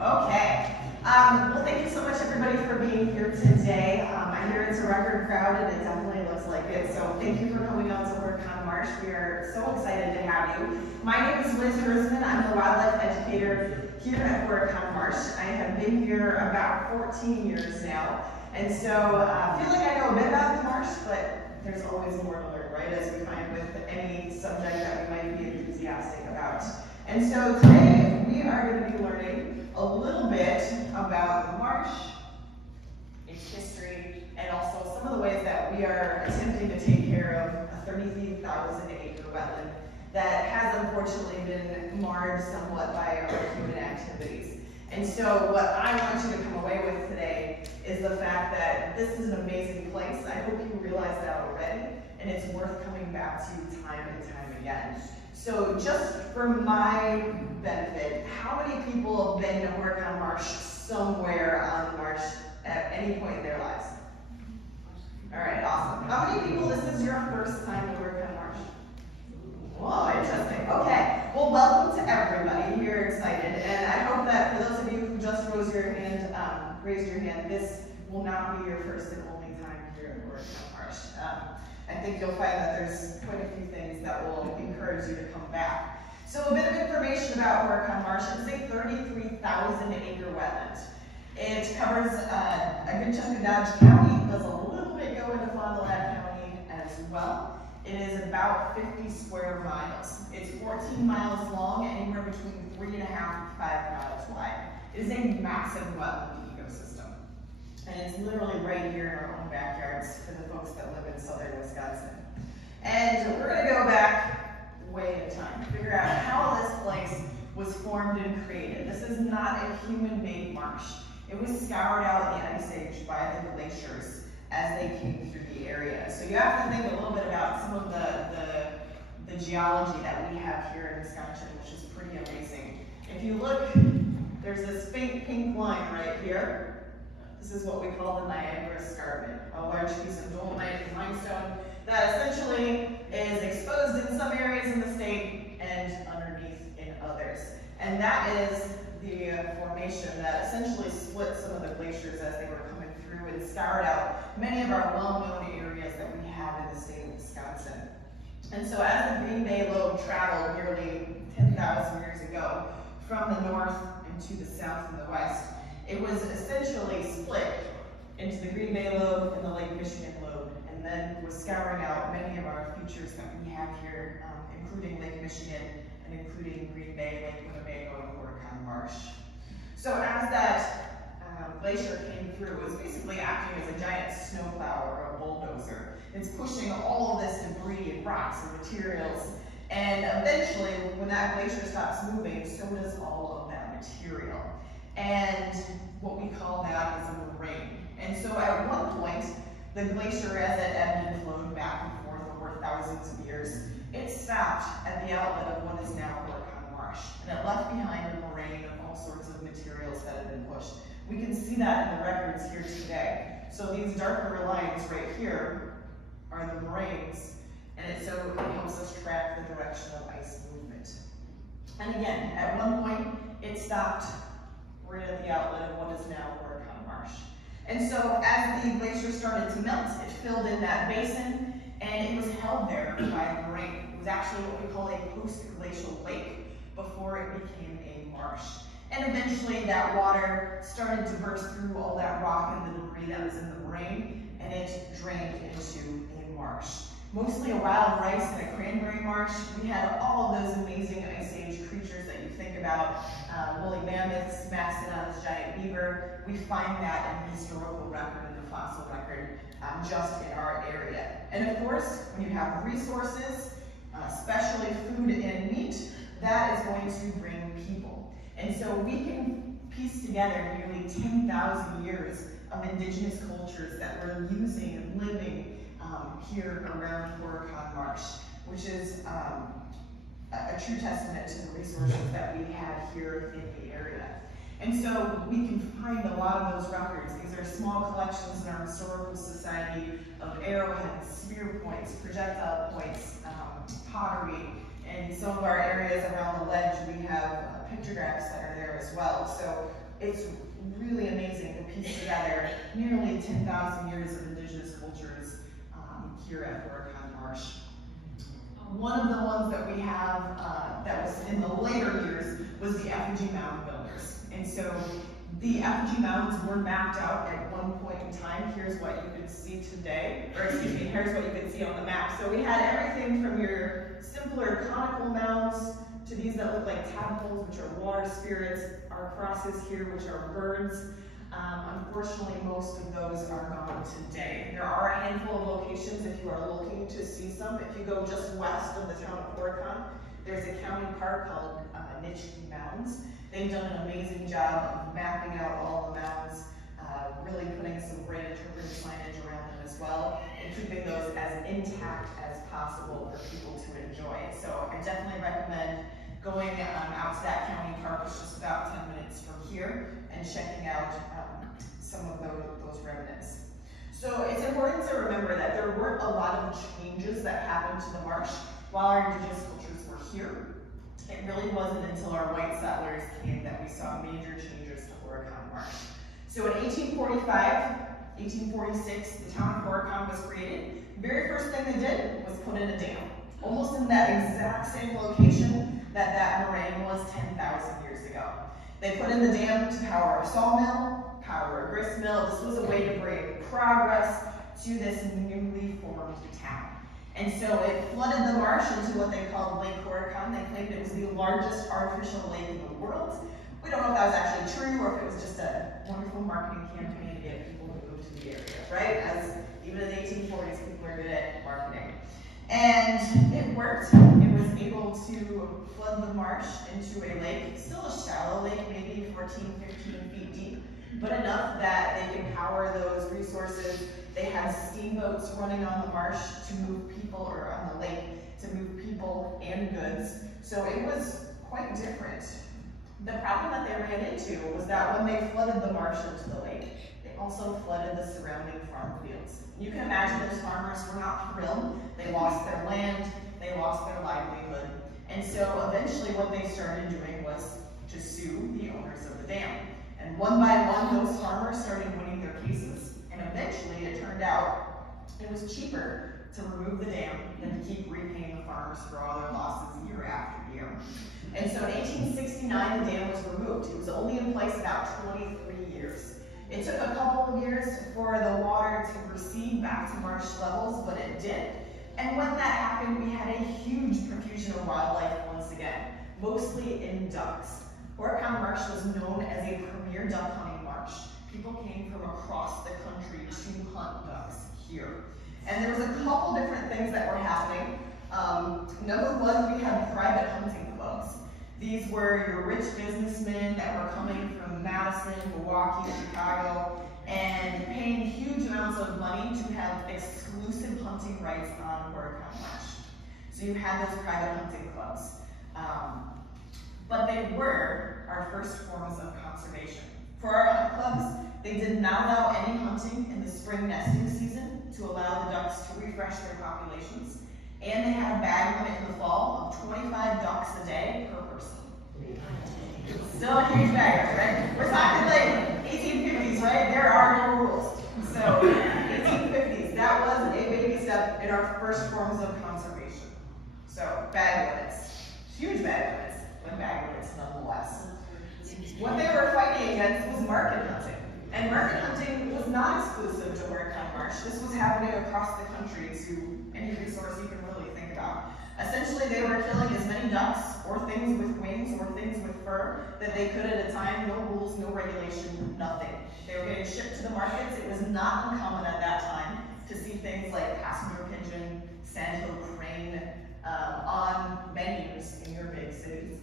Okay. Well, thank you so much, everybody, for being here today. I hear it's a record crowd, and it definitely looks like it. So thank you for coming out to Horicon Marsh. We are so excited to have you. My name is Herzmann. I'm the wildlife educator here at Horicon Marsh. I have been here about 14 years now, and so I feel like I know a bit about the marsh, but there's always more to learn, right? As we find with any subject that we might be enthusiastic about. And so today we are going to be learning a little bit about the marsh, its history, and also some of the ways that we are attempting to take care of a 33,000 acre wetland that has unfortunately been marred somewhat by our human activities. And so what I want you to come away with today is the fact that this is an amazing place. I hope you realize that already, and it's worth coming back to time and time again. So just for my benefit, how many people have been to Horicon Marsh somewhere on the marsh at any point in their lives? All right, awesome. How many people, this is your first time to Horicon Marsh? Whoa, interesting. Okay, well, welcome to everybody. We're excited, and I hope that for those of you who just raised your hand, this will not be your first and only time here at Horicon Marsh. I think you'll find that there's quite a few things that will encourage you to come back. So a bit of information about Horicon Marsh. It's a 33,000 acre wetland. It covers a good chunk of Dodge County. It does a little bit go into Fond du Lac County as well. It is about 50 square miles. It's 14 miles long, anywhere between 3.5 and 5 miles wide. It is a massive wetland ecosystem. And it's literally right here in our own backyards for the folks that live in southern Wisconsin. And we're going to go back way in time, figure out how this place was formed and created. This is not a human-made marsh. It was scoured out in the Ice Age by the glaciers as they came through the area. So you have to think a little bit about some of the geology that we have here in Wisconsin, which is pretty amazing. If you look, there's this faint pink line right here. This is what we call the Niagara Escarpment, a large piece of dolomite and limestone that essentially is exposed in some areas in the state and underneath in others. And that is the formation that essentially split some of the glaciers as they were coming through and scoured out many of our well-known areas that we have in the state of Wisconsin. And so as the Green Bay Lobe traveled nearly 10,000 years ago from the north and to the south and the west, it was essentially split into the Green Bay Lobe and the Lake Michigan Lobe, and then was scouring out many of our features that we have here, including Lake Michigan and including Green Bay, Lake Winnebago, and Horicon Marsh. So as that glacier came through, it was basically acting as a giant snowplow or a bulldozer. It's pushing all of this debris and rocks and materials, and eventually, when that glacier stops moving, so does all of that material. And what we call that is a moraine. And so at one point, the glacier, as it ebbed and flowed back and forth over thousands of years, it stopped at the outlet of what is now Horicon Marsh. And it left behind a moraine of all sorts of materials that had been pushed. We can see that in the records here today. So these darker lines right here are the moraines, and it helps us track the direction of ice movement. And again, at one point, it stopped right at the outlet of what is now Horicon Marsh. And so as the glacier started to melt, it filled in that basin, and it was held there by the moraine. It was actually what we call a post-glacial lake before it became a marsh. And eventually that water started to burst through all that rock and the debris that was in the moraine, and it drained into a marsh. Mostly a wild rice and a cranberry marsh. We had all of those amazing Ice Age creatures that you think about, woolly mammoths, mastodons, giant beaver. We find that in the historical record and the fossil record just in our area. And of course, when you have resources, especially food and meat, that is going to bring people. And so we can piece together nearly 10,000 years of indigenous cultures that we're using and living here around Horicon Marsh, which is a true testament to the resources that we have here in the area. And so we can find a lot of those records. These are small collections in our historical society of arrowheads, spear points, projectile points, pottery, and some of our areas around the ledge we have pictographs that are there as well. So it's really amazing to piece together nearly 10,000 years of indigenous cultures here at Horicon Marsh. One of the ones that we have that was in the later years was the effigy mound builders. And so the effigy mounds were mapped out at one point in time. Here's what you could see today, or excuse me, here's what you could see on the map. So we had everything from your simpler conical mounds to these that look like tadpoles, which are water spirits, our crosses here, which are birds. Unfortunately, most of those are gone today. There are a handful of locations if you are looking to see some. If you go just west of the town of Horicon, there's a county park called Nitschke Mounds. They've done an amazing job of mapping out all the mounds, really putting some great interpretive signage around them as well, and keeping those as intact as possible for people to enjoy. So I definitely recommend going out to that county park. It's just about 10 minutes from here, and checking out some of those remnants. So it's important to remember that there weren't a lot of changes that happened to the marsh while our indigenous cultures were here. It really wasn't until our white settlers came that we saw major changes to Horicon Marsh. So in 1845, 1846, the town of Horicon was created. The very first thing they did was put in a dam, almost in that exact same location that moraine was 10,000 years ago. They put in the dam to power a sawmill, power a grist mill. This was a way to bring progress to this newly formed town. And so it flooded the marsh into what they called Lake Horicon. They claimed it was the largest artificial lake in the world. We don't know if that was actually true or if it was just a wonderful marketing campaign to get people to move to the area, right? As even in the 1840s, people are good at marketing. And it worked. It was able to flood the marsh into a lake, still a shallow lake, maybe 14, 15 feet deep, but enough that they could power those resources. They had steamboats running on the marsh to move people, or on the lake, to move people and goods. So it was quite different. The problem that they ran into was that when they flooded the marsh into the lake, they also flooded the surrounding farm fields. You can imagine those farmers were not thrilled. They lost their land, they lost their livelihood. And so eventually what they started doing was to sue the owners of the dam. And one by one, those farmers started winning their cases. And eventually it turned out it was cheaper to remove the dam than to keep repaying the farmers for all their losses year after year. And so in 1869, the dam was removed. It was only in place about 23 years. It took a couple of years for the water to recede back to marsh levels, but it did. And when that happened, we had a huge profusion of wildlife once again, mostly in ducks. Horicon Marsh was known as a premier duck hunting marsh. People came from across the country to hunt ducks here. And there was a couple different things that were happening. Number one, we had private hunting clubs. These were your rich businessmen that were coming from Madison, Milwaukee, Chicago, and paying huge amounts of money to have exclusive hunting rights on Horicon Marsh. So you had those private hunting clubs. But they were our first forms of conservation. For our hunt clubs, they did not allow any hunting in the spring nesting season to allow the ducks to refresh their populations. And they had a bag limit in the fall of 25 ducks a day per person. Still a huge bag, right? We're talking like 1850s, right? There are no rules. So 1850s, that was a baby step in our first forms of conservation. So bag limits, huge bag limits, but bag limits nonetheless. What they were fighting against was market hunting. And market hunting was not exclusive to Horicon Marsh. This was happening across the country to any resource you can really think about. Essentially, they were killing as many ducks or things with wings or things with fur that they could at a time. No rules, no regulation, nothing. They were getting shipped to the markets. It was not uncommon at that time to see things like passenger pigeon, sandhill crane on menus in your big cities.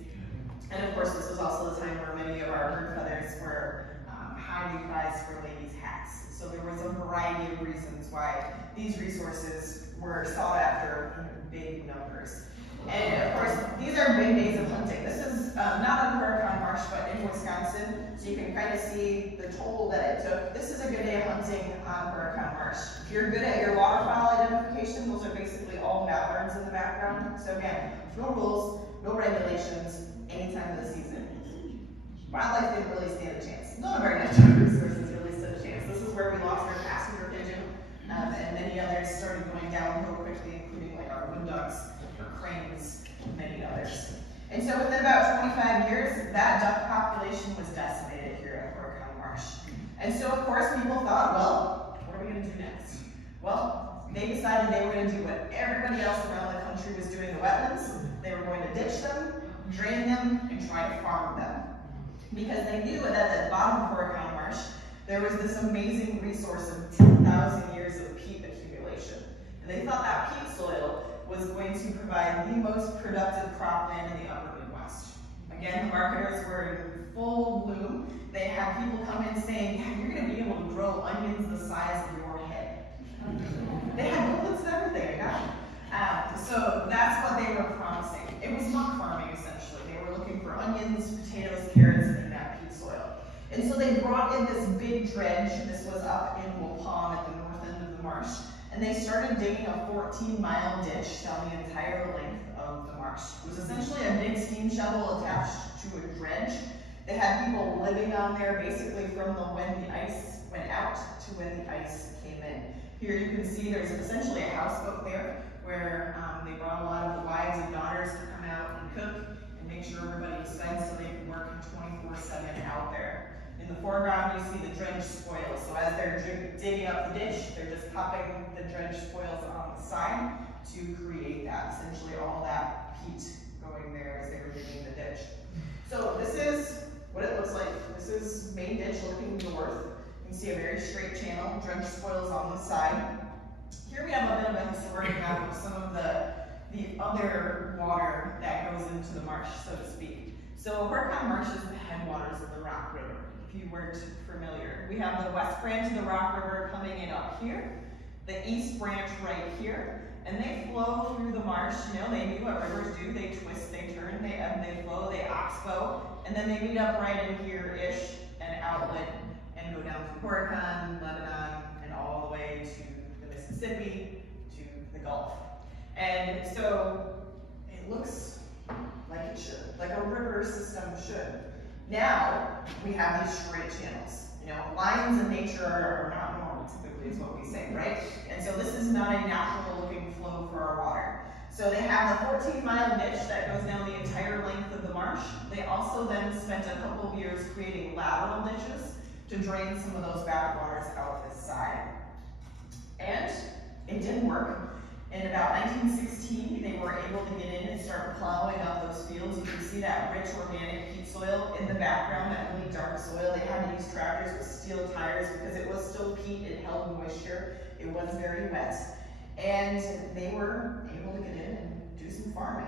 And of course, this was also the time where many of our bird feathers were highly prized for ladies' hats. So there was a variety of reasons why these resources were sought after in big numbers. And of course, these are big days of hunting. This is not on Horicon Marsh, but in Wisconsin. So you can kind of see the toll that it took. This is a good day of hunting on Horicon Marsh. If you're good at your waterfowl identification, those are basically all mallards in the background. So again, no rules, no regulations, any time of the season. Wildlife didn't really stand a chance. going downhill quickly, including like our wood ducks, our cranes, and many others. And so within about 25 years, that duck population was decimated here at Horicon Marsh. And so of course people thought, well, what are we going to do next? Well, they decided they were going to do what everybody else around the country was doing to wetlands. They were going to ditch them, drain them, and try to farm them. Because they knew that at the bottom of Horicon Marsh, there was this amazing resource of 10,000 years of peat accumulation. And they thought that peat soil was going to provide the most productive cropland in the upper Midwest. Again, the marketers were in full bloom. They had people come in saying, yeah, you're going to be able to grow onions the size of your head. They had booklets and everything, I got it. So that's what they were promising. It was muck farming, essentially. They were looking for onions, potatoes, carrots in that peat soil. And so they brought in this big dredge. This was up in Waupun at the north end of the marsh. And they started digging a 14-mile ditch down the entire length of the marsh. It was essentially a big steam shovel attached to a dredge. They had people living on there basically from when the ice went out to when the ice came in. Here you can see there's essentially a houseboat there where they brought a lot of the wives and daughters to come out and cook and make sure everybody was fed so they could work 24/7 out there. In the foreground, you see the dredge spoils. So as they're digging up the ditch, they're just popping the dredge spoils on the side to create that, essentially all that peat going there as they were digging the ditch. So this is what it looks like. This is main ditch looking north. You can see a very straight channel, dredge spoils on the side. Here we have a bit of a historic map of some of the other water that goes into the marsh, so to speak. So Horicon Marsh is the headwaters of the Rock River. If you weren't familiar, we have the west branch of the Rock River coming in up here, the east branch right here, and they flow through the marsh. You know, they do what rivers do. They twist, they turn, they ebb, they flow, they oxbow, and then they meet up right in here-ish, an outlet, and go down through Horicon, Lebanon, and all the way to the Mississippi, to the Gulf. And so it looks like it should, like a river system should. Now, we have these straight channels. You know, lines in nature are not normal, typically is what we say, right? And so this is not a natural looking flow for our water. So they have a 14-mile ditch that goes down the entire length of the marsh. They also then spent a couple of years creating lateral ditches to drain some of those backwaters out this side. And it did work. In about 1916, they were able to get in and start plowing up those fields. You can see that rich organic peat soil in the background, that really dark soil. They had to use tractors with steel tires because it was still peat, it held moisture, it was very wet. And they were able to get in and do some farming.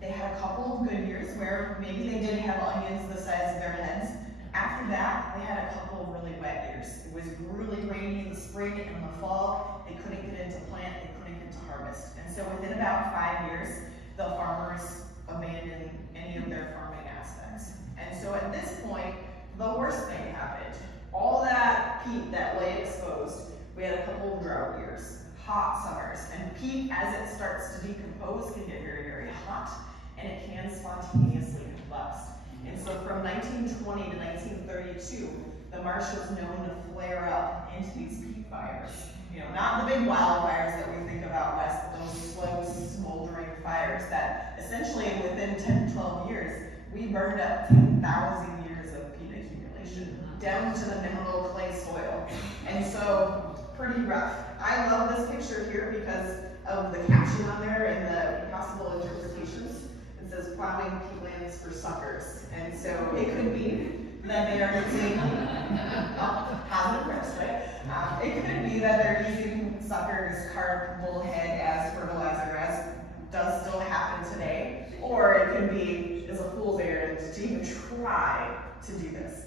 They had a couple of good years where maybe they did have onions the size of their heads. After that, they had a couple of really wet years. It was really rainy in the spring and in the fall. They couldn't get into plant, they couldn't get to harvest. And so within about 5 years, the farmers abandoned any of their farming aspects. And so at this point, the worst thing happened. All that peat that lay exposed, we had a couple of drought years, hot summers, and peat, as it starts to decompose, can get very, very hot, and it can spontaneously combust. And so from 1920 to 1932, the marsh was known to flare up into these peat fires. You know, not the big wildfires that we think about west, but those slow, smoldering fires that essentially within 10 to 12 years, we burned up 10,000 years of peat accumulation down to the mineral clay soil. And so, pretty rough. I love this picture here because of the caption on there and the possible interpretations. It says plowing peatlands for suckers. And so it could be that they are using positive rest, right? It could be that they're using suckers, carp, bullhead as fertilizer, as does still happen today. Or it could be as a fool's errand to even try to do this.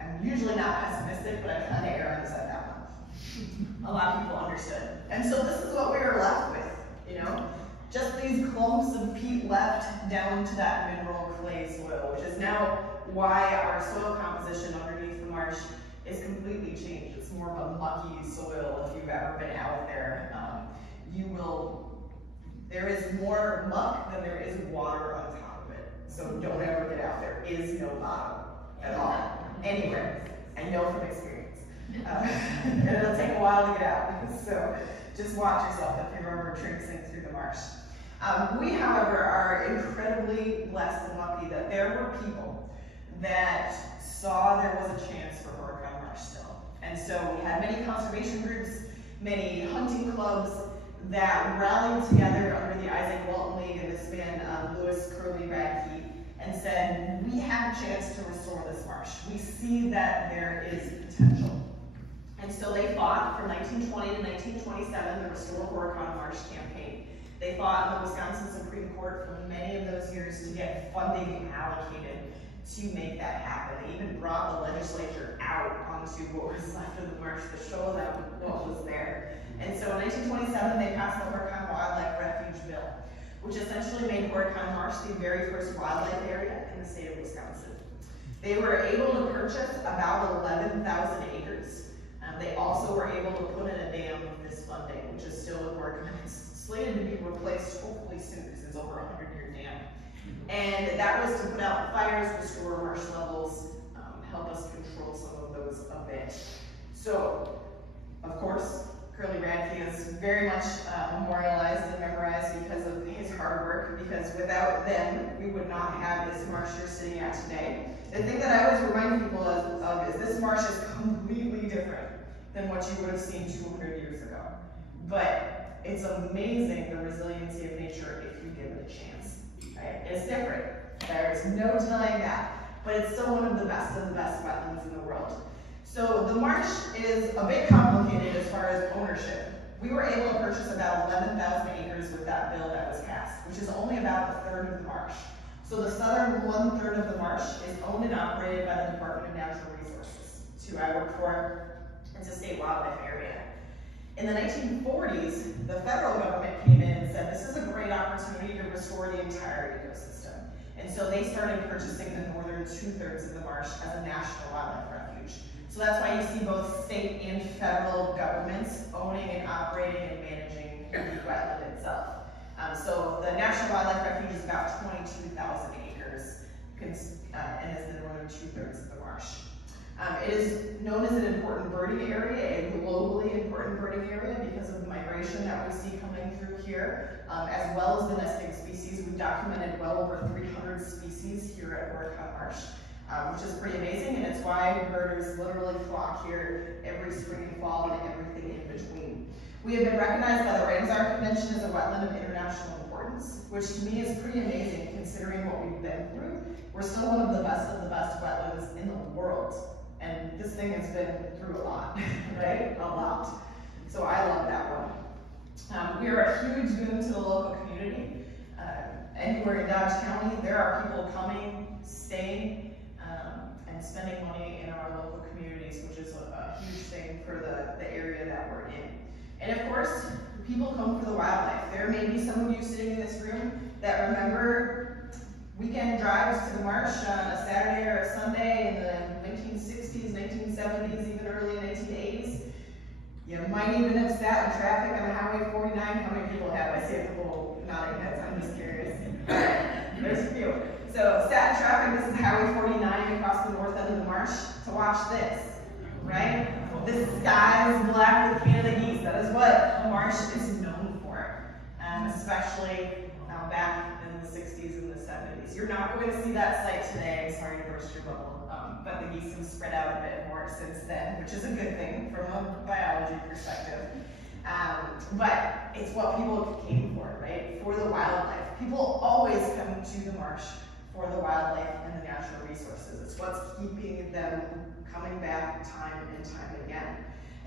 I'm usually not pessimistic, but I kind of err on the side of that one. A lot of people understood. And so this is what we were left with, you know? Just these clumps of peat left down to that mineral clay soil, which is now why our soil composition underneath the marsh is completely changed. It's more of a mucky soil if you've ever been out there. There is more muck than there is water on top of it. So don't ever get out there. There is no bottom at all, anywhere. I know from experience. And it'll take a while to get out. So Just watch yourself if you're ever traipsing through the marsh. We, however, are incredibly blessed and lucky that there were people that saw there was a chance for Horicon Marsh still. And so we had many conservation groups, many hunting clubs that rallied together under the Isaac Walton League and this man, Lewis Curly Radke, and said, we have a chance to restore this marsh. We see that there is potential. And so they fought from 1920 to 1927, the Restore Horicon Marsh campaign. They fought in the Wisconsin Supreme Court for many of those years to get funding allocated to make that happen. They even brought the legislature out onto what was left of the marsh to show them what was there. And so in 1927, they passed the Horicon Wildlife Refuge Bill, which essentially made Horicon Marsh the very first wildlife area in the state of Wisconsin. They were able to purchase about 11,000 acres. They also were able to put in a dam with this funding, which is still in work, and it's slated to be replaced hopefully soon because it's over a 100-year dam. And that was to put out fires, restore marsh levels, help us control some of those a bit. So, of course, Curly Radke is very much memorialized and memorized because of his hard work, because without them, we would not have this marsh you're sitting at today. The thing that I always remind people of is this marsh is completely different than what you would have seen 200 years ago. But it's amazing the resiliency of nature if you give it a chance. Right? It's different. There's no denying that. But it's still one of the best wetlands in the world. So the marsh is a bit complicated as far as ownership. We were able to purchase about 11,000 acres with that bill that was passed, which is only about a third of the marsh. So the southern 1/3 of the marsh is owned and operated by the Department of Natural Resources, who I work for. It's a state wildlife area. In the 1940s, the federal government came in and said, this is a great opportunity to restore the entire ecosystem. And so they started purchasing the northern 2/3 of the marsh as a national wildlife refuge. So that's why you see both state and federal governments owning and operating and managing the wetland itself. So the National Wildlife Refuge is about 22,000 acres and is the northern 2/3 of the marsh. It is known as an important birding area, a globally important birding area because of the migration that we see coming through here, as well as the nesting species. We've documented well over 300 species here at Horicon Marsh, which is pretty amazing, and it's why birders literally flock here every spring and fall and everything in between. We have been recognized by the Ramsar Convention as a wetland of international importance, which to me is pretty amazing considering what we've been through. We're still one of the best wetlands in the world. And this thing has been through a lot, right? A lot. So I love that one. We are a huge boon to the local community. Anywhere in Dodge County, there are people coming, staying, and spending money in our local communities, which is a huge thing for the area that we're in. And of course, people come for the wildlife. There may be some of you sitting in this room that remember weekend drives to the marsh on a Saturday or a Sunday in the 1960s, 1970s, even early 1980s. You might even have sat in traffic on Highway 49. How many people have? I see a couple nodding heads. I'm just curious. There's a few. So sat in traffic. This is Highway 49 across the north end of the marsh to watch this, right? The sky is black with Canada geese. That is what the marsh is known for, especially back in the 60s and the 70s. You're not going to see that sight today. I'm sorry to burst your bubble. But the geese have spread out a bit more since then, which is a good thing from a biology perspective. But it's what people came for, right? For the wildlife. People always come to the marsh for the wildlife and the natural resources. It's what's keeping them coming back time and time again.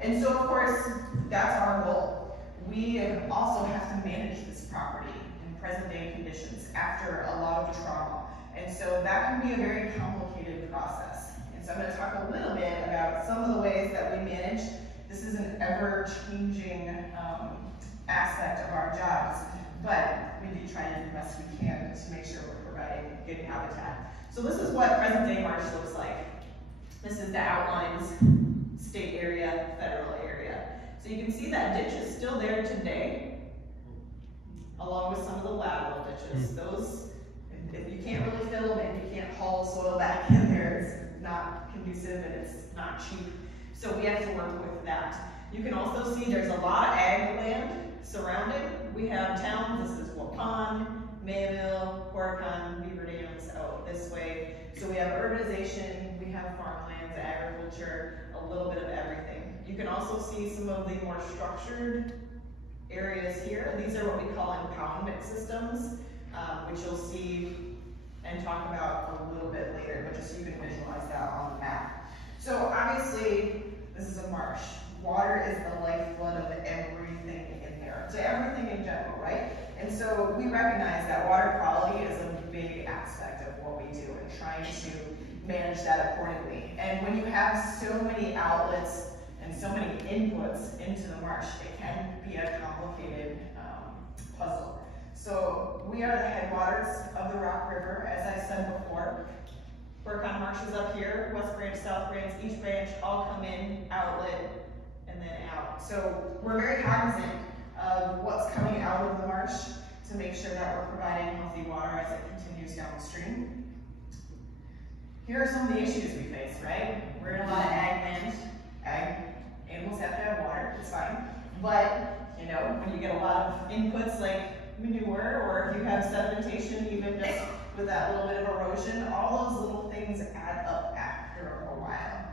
And so, of course, that's our goal. We also have to manage this property in present-day conditions after a lot of trauma. And so that can be a very complicated process. And so I'm going to talk a little bit about some of the ways that we manage. This is an ever-changing aspect of our jobs, but we do try to do the best we can to make sure we're providing good habitat. So this is what present-day marsh looks like. This is the outlines, state area, federal area. So you can see that ditch is still there today, along with some of the lateral ditches. Those, if you can't really fill them in, you can't haul soil back in there, it's not conducive and it's not cheap. So we have to work with that. You can also see there's a lot of ag land surrounding. We have towns, this is Waupun, Mayville, Horicon, Beaver Dams out this way. So we have urbanization, we have farmlands, agriculture, a little bit of everything. You can also see some of the more structured areas here. These are what we call impoundment systems, which you'll see and talk about a little bit later, but just so you can visualize that on the map. So obviously, this is a marsh. Water is the lifeblood of everything in there. So everything in general, right? And so we recognize that water quality is a big aspect of what we do and trying to manage that accordingly. And when you have so many outlets and so many inputs into the marsh, it can be a complicated puzzle. So we are the headwaters of the Rock River, as I said before. Horicon Marsh is up here, West Branch, South Branch, each branch all come in, outlet, and then out. So we're very cognizant of what's coming out of the marsh to make sure that we're providing healthy water as it continues downstream. Here are some of the issues we face, right? We're in a lot of ag land. Ag animals have to have water, it's fine. But, you know, when you get a lot of inputs like manure, or if you have sedimentation, even just with that little bit of erosion, all those little things add up after a while.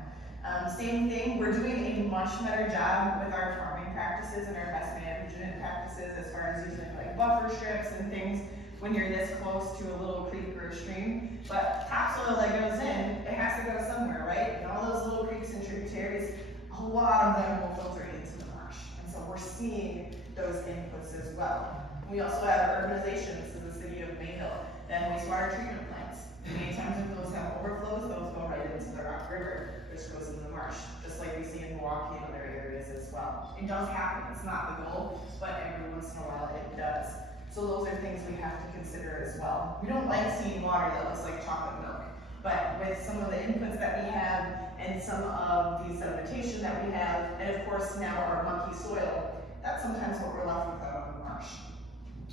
Same thing, we're doing a much better job with our farming practices and our pest management practices as far as using like buffer strips and things when you're this close to a little creek or a stream. But topsoil that goes in, it has to go somewhere, right? And all those little creeks and tributaries, a lot of them will filter into the marsh. And so we're seeing those inputs as well. We also have urbanization. This is the city of Mayville. Then wastewater treatment plants. Many times when those have overflows, those go right into the Rock River, which goes into the marsh, just like we see in Milwaukee and other areas as well. It does happen. It's not the goal, but every once in a while it does. So those are things we have to consider as well. We don't like seeing water that looks like chocolate milk, but with some of the inputs that we have and some of the sedimentation that we have, and of course now our mucky soil, that's sometimes what we're left with out of the marsh.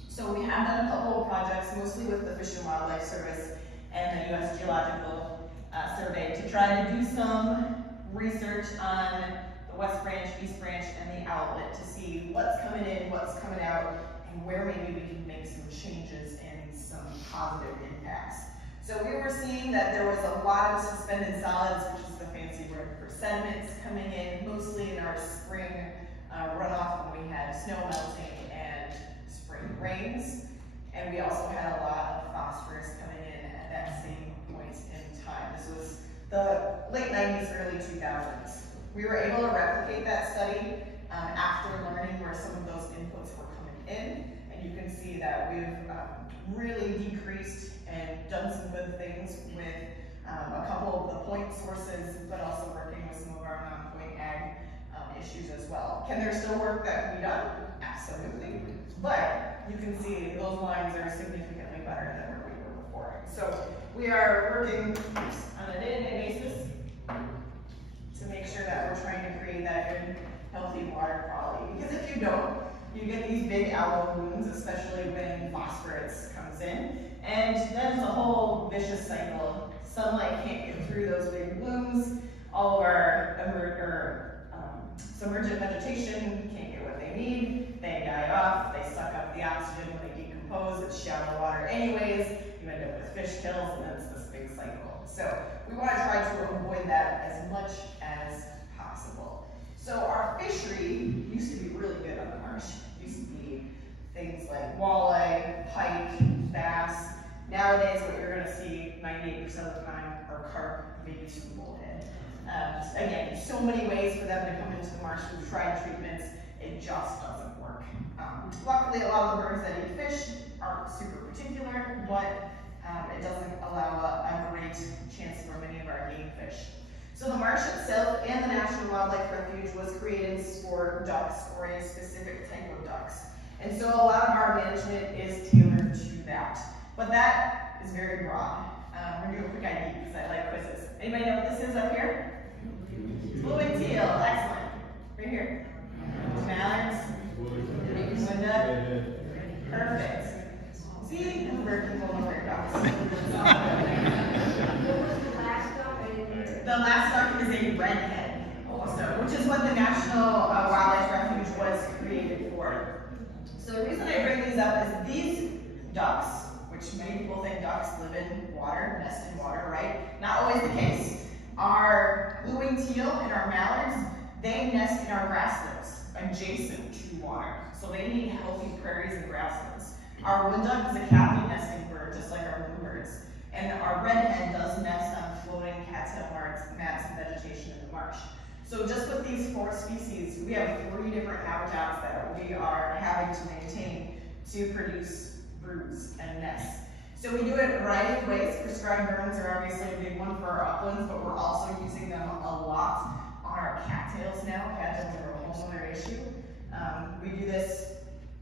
So we have done a couple of projects, mostly with the Fish and Wildlife Service and the U.S. Geological Survey, to try to do some research on the West Branch, East Branch, and the outlet to see what's coming in, what's coming out, and where maybe we can make some changes and some positive impacts. So we were seeing that there was a lot of suspended solids, which is the fancy word for sediments, coming in, mostly in our spring runoff when we had snow melting and spring rains. And we also had a lot of phosphorus coming in at that same point in time. This was the late 90s, early 2000s. We were able to replicate that study after learning where some of those inputs were coming in. And you can see that we've really decreased and done some good things with a couple of the point sources, but also working with some of our non-point ag issues as well. Can there still work that can be done? Absolutely. But you can see those lines are significantly better than where we were before. So we are working on a day-to-day basis to make sure that we're trying to create that good, healthy water quality. Because if you don't, you get these big algal blooms, especially when phosphorus comes in. And then it's a whole vicious cycle. Sunlight can't get through those big blooms. All of our submergent vegetation can't get what they need. They die off. They suck up the oxygen when they decompose. It's shallow water anyways. You end up with fish kills, and then it's this big cycle. So we want to try to avoid that as much as possible. So our fishery used to be really good on the marsh. It used to be things like walleye, pike, bass. Nowadays, what you're going to see 98% of the time are carp, maybe some bullhead. Again, so many ways for them to come into the marsh. We've tried treatments. It just doesn't work. Luckily, a lot of the birds that eat fish aren't super particular, but it doesn't allow a great chance for many of our game fish. So the marsh itself and the National Wildlife Refuge was created for ducks, or a specific type of ducks. And so a lot of our management is tailored to that. But that is very broad. We're going to do a quick ID because I like quizzes. Anybody know what this is up here? Blue and teal, excellent. Right here. Mallards. Linda. Perfect. See, we're people know their ducks. The last duck is a redhead. So which is what the National Wildlife Refuge was created for. So the reason I bring these up is these ducks, which many people think ducks live in water, nest in water, right? Not always the case. Our blue-winged teal and our mallards, they nest in our grasslands adjacent to water. So they need healthy prairies and grasslands. Our wood duck is a cavity nesting bird, just like our bluebirds. And our redhead does nest on floating cattail mats and vegetation in the marsh. So just with these 4 species, we have 3 different habitats that we are having to maintain to produce broods and nests. So we do it a variety of ways. Prescribed burns are obviously a big one for our uplands, but we're also using them a lot on our cattails now. Cattails are a whole other issue. We do this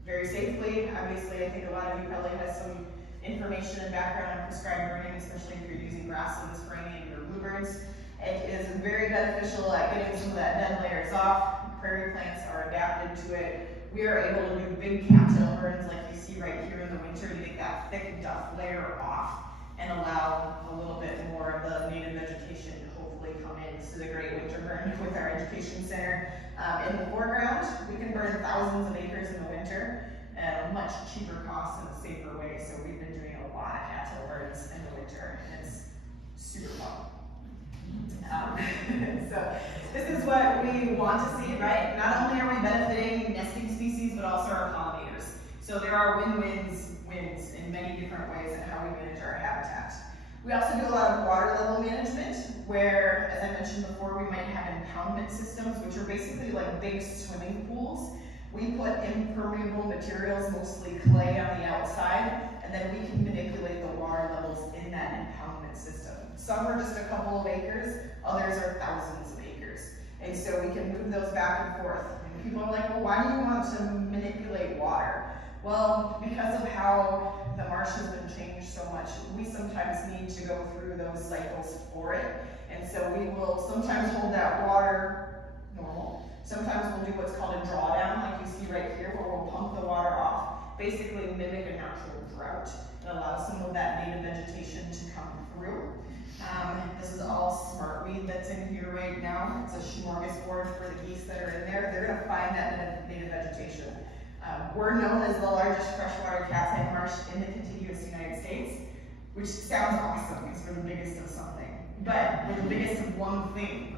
very safely. Obviously, I think a lot of you probably have some information and background on prescribed burning, especially if you're using grasslands for any of your bluebirds. It is very beneficial at getting some of that dead layers off. Prairie plants are adapted to it. We are able to do big cattail burns like you see right here in the winter to get that thick duff layer off and allow a little bit more of the native vegetation to hopefully come in. This is a great winter burn with our education center. In the foreground, we can burn thousands of acres in the winter at a much cheaper cost and a safer way. So we've been doing a lot of cattail burns in the winter, and it's super fun. So this is what we want to see, right? Not only are we benefiting nesting species, but also our pollinators. So there are wins in many different ways in how we manage our habitat. We also do a lot of water level management, where, as I mentioned before, we might have impoundment systems, which are basically like big swimming pools. We put impermeable materials, mostly clay, on the outside, and then we can manipulate the water levels in that impoundment system. Some are just a couple of acres, others are thousands of acres. And so we can move those back and forth. And people are like, well, why do you want to manipulate water? Well, because of how the marsh has been changed so much, we sometimes need to go through those cycles for it. And so we will sometimes hold that water normal. Sometimes we'll do what's called a drawdown, like you see right here, where we'll pump the water off, basically mimic a natural drought and allow some of that native vegetation to come through. This is all smartweed that's in here right now. It's a smorgasbord for the geese that are in there. They're gonna find that native vegetation. We're known as the largest freshwater cattail marsh in the contiguous United States, which sounds awesome because we're the biggest of something, but we're the biggest of one thing.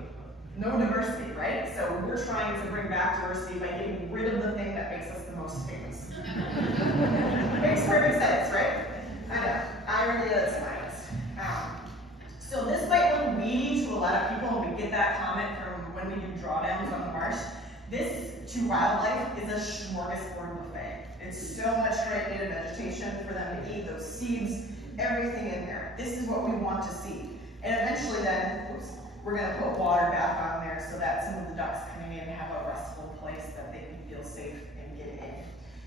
No diversity, right? So we're trying to bring back diversity by getting rid of the thing that makes us the most famous. Makes perfect sense, right? I know, irony at its finest. So this might look weedy to a lot of people, and we get that comment from when we do drawdowns on the marsh. This, to wildlife, is a smorgasbord buffet. It's so much great native vegetation for them to eat, those seeds, everything in there. This is what we want to see. And eventually then, we're gonna put water back on there so that some of the ducks coming in have a restful place that they can feel safe and get in.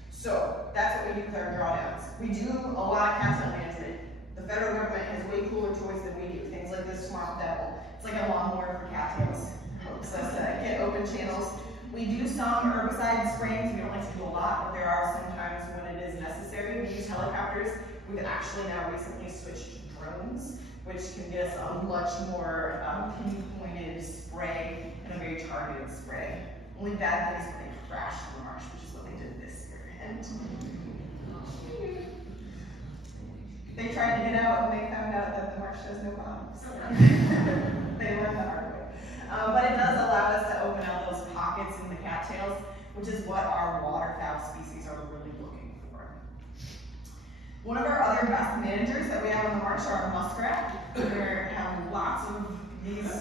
So that's what we do with our drawdowns. We do a lot of cattail management. The federal government has way cooler toys than we do. Things like this swamp devil. It's like a lawnmower for cattails. Helps us get open channels. We do some herbicide spraying. We don't like to do a lot, but there are some times when it is necessary. We use helicopters. We've actually now recently switched to drones, which can get us a much more pinpointed spray and a very targeted spray. Only bad thing is when they crash in the marsh, which is what they did this year. And they tried to get out and they found out that the marsh has no bombs. So they learned the hard way. But it does allow us to open out those pockets in the cattails, which is what our waterfowl species are really looking for. One of our other best managers that we have on the marsh are our muskrat. We have lots of these.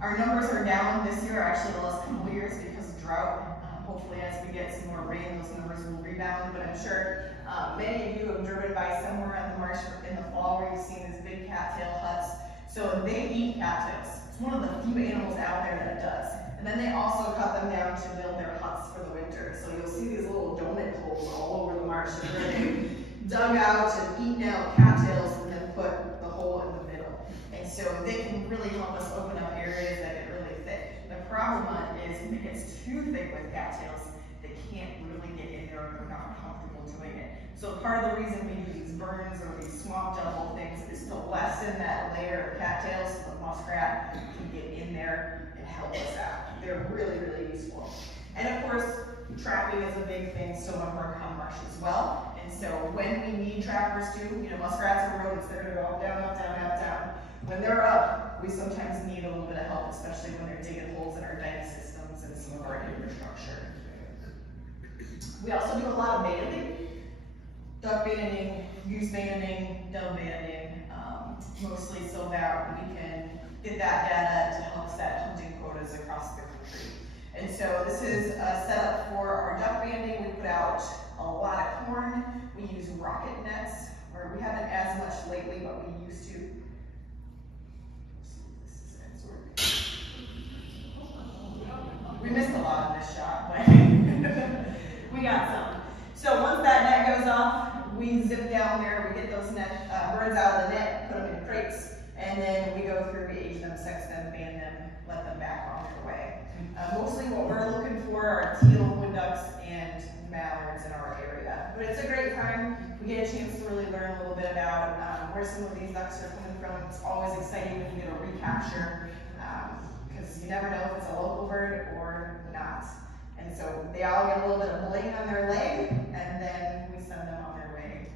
Our numbers are down this year, actually the last couple of years, because of drought. Hopefully as we get some more rain, those numbers will rebound, but I'm sure many of you have driven by somewhere in the marsh in the fall where you've seen these big cattail huts. So they eat cattails. It's one of the few animals out there that does. And then they also cut them down to build their huts for the winter. So you'll see these little donut holes all over the marsh where they dug out and eaten out cattails and then put the hole in the middle. And so they can really help us open up areas that get really thick. The problem is when it gets too thick with cattails, they can't really get in there and they're not comfortable doing it. So part of the reason we do these burns or these swamp devil things is to lessen that layer of cattails so the muskrat can get in there and help us out. They're really trapping is a big thing still on Horicon Marsh as well. And so when we need trappers too, muskrats are rodents, they're gonna go up, down, up, down, up, down. When they're up, we sometimes need a little bit of help, especially when they're digging holes in our dike systems and some of our infrastructure. We also do a lot of banding, duck banding, goose banding, dove banding, mostly so that we can get that data to help set hunting quotas across the country. And so this is a setup for our duck banding. We put out a lot of corn. We use rocket nets, or we haven't as much lately, but we used to. We missed a lot in this shot, but we got some. So once that net goes off, we zip down there, we get those birds out of the net, put them in crates, and then we go through, we age them, sex them, band them, let them back on their way. Mostly what we're looking for are teal, wood ducks, and mallards in our area. But it's a great time. We get a chance to really learn a little bit about where some of these ducks are coming from. It's always exciting when you get a recapture, because you never know if it's a local bird or not. And so they all get a little bit of bling on their leg, and then we send them on their way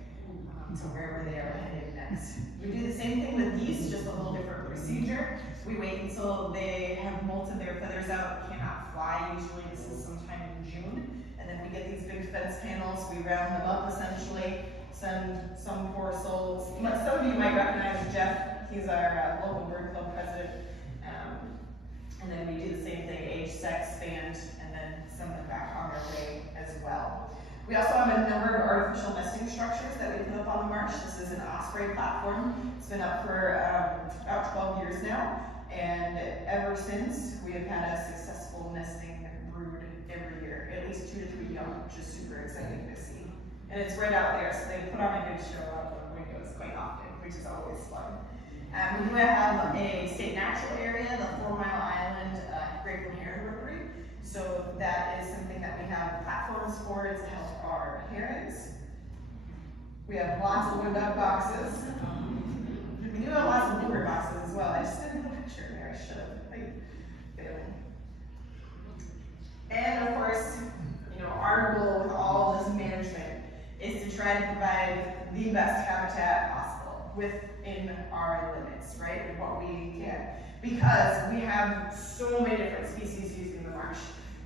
to wherever they are headed next. We do the same thing with geese, just a little different procedure. We wait until they have molted their feathers out, cannot fly. Usually this is sometime in June. And then we get these big fence panels, we round them up essentially, send some poor souls. Some of you might recognize Jeff, he's our local bird club president. And then we do the same thing, age, sex, band, and then send them back on their way as well. We also have a number of artificial nesting structures that we put up on the marsh. This is an osprey platform. It's been up for about 12 years now. And ever since, we have had a successful nesting brood every year, at least 2 to 3 young, which is super exciting to see. And it's right out there, so they put on a good show out the windows quite often, which is always fun. We do have a state natural area, the 4 Mile Island Great Blue Heron Rookery. So that is something that we have platforms for to help our herons. We have lots of wood duck boxes. We do have lots of bluebird boxes as well. I just didn't put a picture in there, I should have. And of course, our goal with all of this management is to try to provide the best habitat possible within our limits, right? And what we can. Because we have so many different species using the marsh.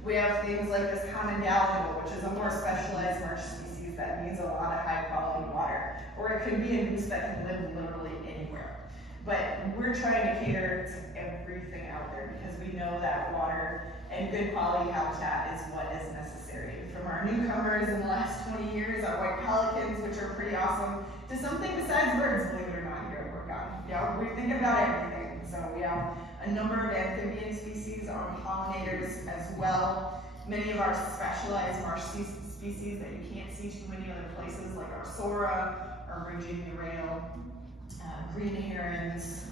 We have things like this common gallinule, which is a more specialized marsh species that needs a lot of high quality water. Or it could be a goose that can live literally anywhere. But we're trying to cater to everything out there because we know that water and good quality habitat is what is necessary. From our newcomers in the last 20 years, our white pelicans, which are pretty awesome, to something besides birds, believe it or not, here at Horicon. We think about everything. So we have a number of amphibian species, our pollinators as well. Many of our specialized marsh species that you can't see too many other places, like our sora, our Virginia rail, green herons.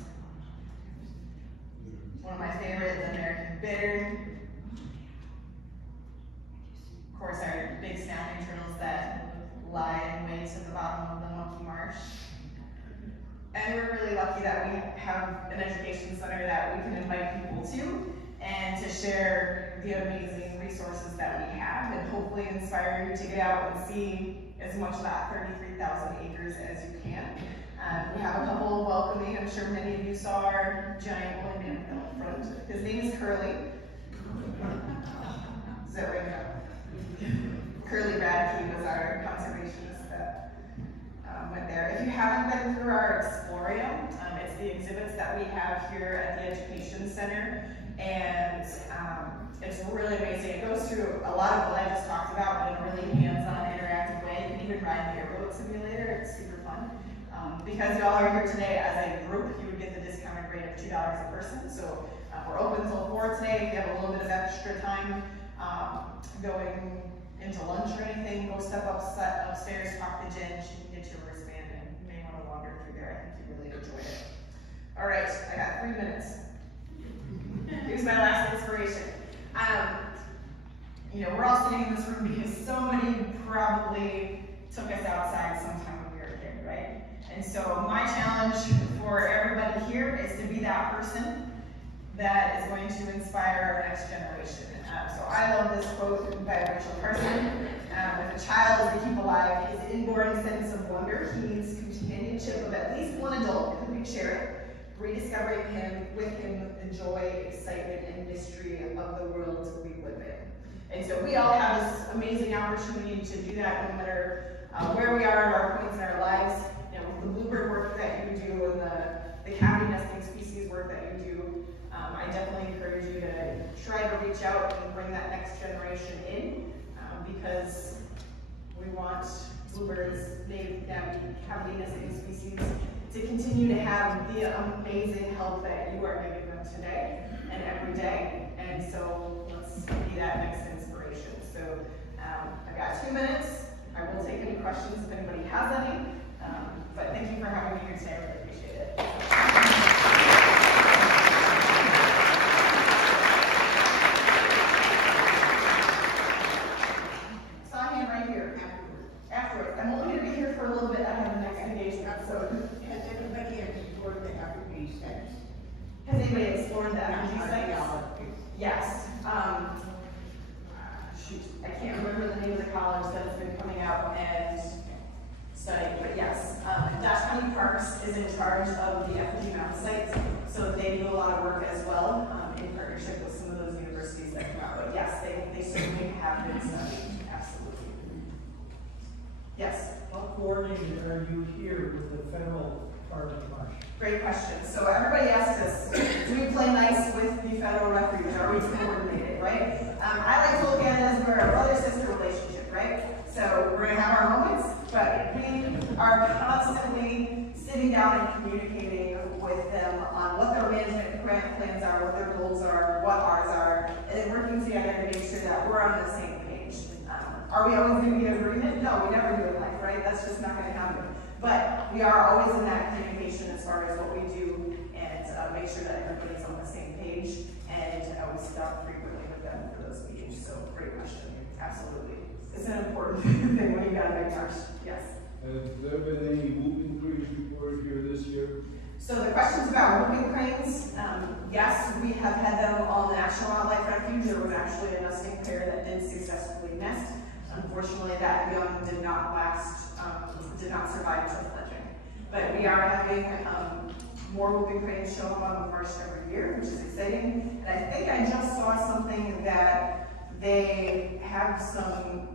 One of my favorites, the American bittern. Of course, our big snapping turtles that lie in wait at the bottom of the Monkey Marsh. And we're really lucky that we have an education center that we can invite people to and to share the amazing resources that we have and hopefully inspire you to get out and see as much of that 33,000 acres as you can. We have a couple of welcoming. I'm sure many of you saw our giant woolly mammoth up front. His name is Curly. Is that right now? Curly Radke was our conservationist that went there. If you haven't been through our Explorium, it's the exhibits that we have here at the Education Center, and it's really amazing. It goes through a lot of what I just talked about, but in a really hands-on, interactive way. You can even ride the airboat simulator. It's super fun. Because y'all are here today as a group, you would get the discounted rate of $2 a person. So we're open until 4 today. If you have a little bit of extra time going into lunch or anything, go step upstairs, talk to Jen. She can get your wristband, and you may want to wander through there. I think you really enjoy it. All right, I got 3 minutes. Here's my last inspiration. We're all sitting in this room because so many probably took us outside sometime when we were a kid, right? And so my challenge for everybody here is to be that person that is going to inspire our next generation. So I love this quote by Rachel Carson. If a child is to keep alive his inborn sense of wonder, he needs companionship of at least one adult who can share it, rediscovering with him the joy, excitement, and mystery of the world we live in. And so we all have this amazing opportunity to do that no matter where we are at our points in our lives. You know, the bluebird work that you do and the cavity nesting species work that you do, I definitely encourage you to try to reach out and bring that next generation in, because we want bluebirds, cavity nesting species, to continue to have the amazing help that you are giving them today and every day. And so let's be that next inspiration. So I've got 2 minutes. I will take any questions if anybody has any. But thank you for having me here today. I really appreciate it. Saw a hand right here. Afterwards. I'm only going to be here for a little bit. I have the next engagement. So has anybody explored the African sites? Has anybody explored the African sites? Yes. Shoot, I can't remember the name of the college that has been coming out and studying, but yes. Dutch County Parks is in charge of the effigy mountain sites, so they do a lot of work as well in partnership with some of those universities that come out. But yes, they certainly have been studying, absolutely. Yes? How coordinated are you here with the federal part of the marsh? Great question. So everybody asks us, do we play nice with the federal refuge? Are we coordinated, right? I like to look at it as we're a brother-sister relationship, right? So we're going to have our moments, but we are constantly sitting down and communicating with them on what their management grant plans are, what their goals are, what ours are, and then working together to make sure that we're on the same page. Are we always going to be in agreement? No, we never do in life, right? That's just not going to happen. But we are always in that communication as far as what we do and make sure that everybody's on the same page, and we sit down frequently with them for those meetings. So great question. Absolutely. It's an important thing when you got a big marsh. Yes? Has there been any whooping cranes reported here this year? So the questions about whooping cranes, yes, we have had them on the National Wildlife Refuge. There was actually a nesting pair that did successfully nest. Unfortunately, that young did not survive until fledging. But we are having more whooping cranes show up on the marsh every year, which is exciting. And I think I just saw something that they have some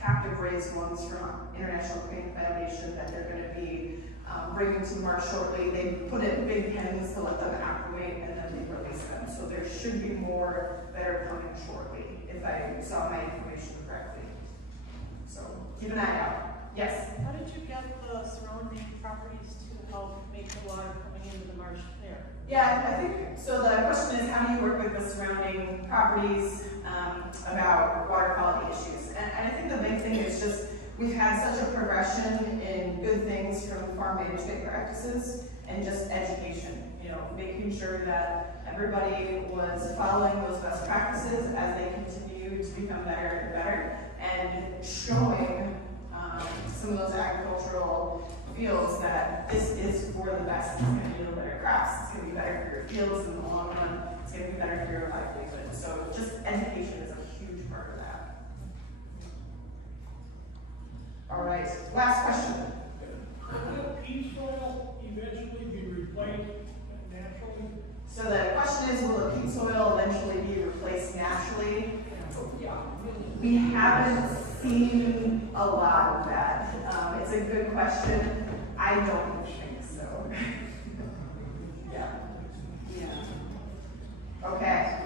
captive raised ones from International Crane Foundation that they're going to be bringing to the marsh shortly. They put in big pens to let them acclimate, and then they release them. So there should be more that are coming shortly, if I saw my information correctly. So keep an eye out. Yes? How did you get the surrounding properties to help make the water coming into the marsh fair? Yeah, I think, so the question is, how do you work with the surrounding properties about water quality issues? And I think the big thing is just, we've had such a progression in good things from farm management practices and just education, you know, making sure that everybody was following those best practices as they continue to become better and better, and showing some of those agricultural fields that this is for the best. It's going to yield better crops, it's going to be better for your fields in the long run, it's going to be better for your livelihood. So just education is a huge part of that. All right, last question. Will peat soil eventually be replaced naturally? So the question is, will the peat soil eventually be replaced naturally? Yeah. We haven't seen a lot of that. It's a good question. I don't think so. Yeah. Okay.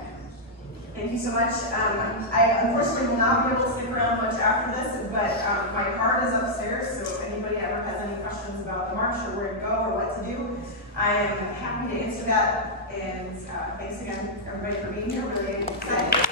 Thank you so much. I unfortunately will not be able to stick around much after this, but my card is upstairs, so if anybody ever has any questions about the marsh or where to go or what to do, I am happy to answer that. And thanks again, everybody, for being here. Really excited.